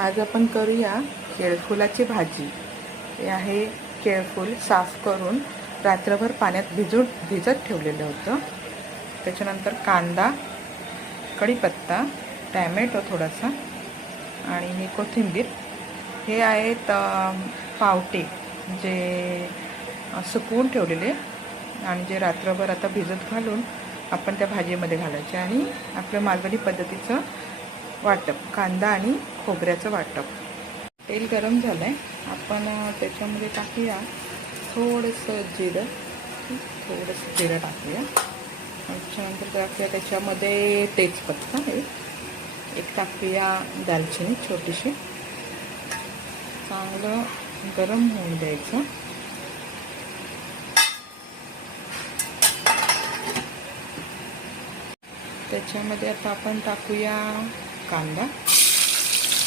आज आपण करूया केळफुलाची भाजी। हे आहे केळफूल साफ करून रात्रभर पाण्यात भिजत ठेवलेलं होतं। त्याच्यानंतर कांदा, कढीपत्ता, टोमॅटो थोडासा आणि ही कोथिंबीर। हे आहेत पावटे जे सुकवून ठेवलेले आणि जे रात्रभर आता भिजत घालून आपण त्या भाजीमध्ये घालायचे आणि आपल्या मालवणी पद्धतीचं वाटप, कांदा आणि खोबऱ्याचं वाटप। तेल गरम झालंय, आपण त्याच्यामध्ये टाकूया थोडंसं जिरं टाकूया। त्याच्यानंतर टाकूया त्याच्यामध्ये तेजपत्ता एक टाकूया, दालचिनी छोटीशी। चांगलं गरम होऊन द्यायचं। त्याच्यामध्ये आता आपण टाकूया कांदा।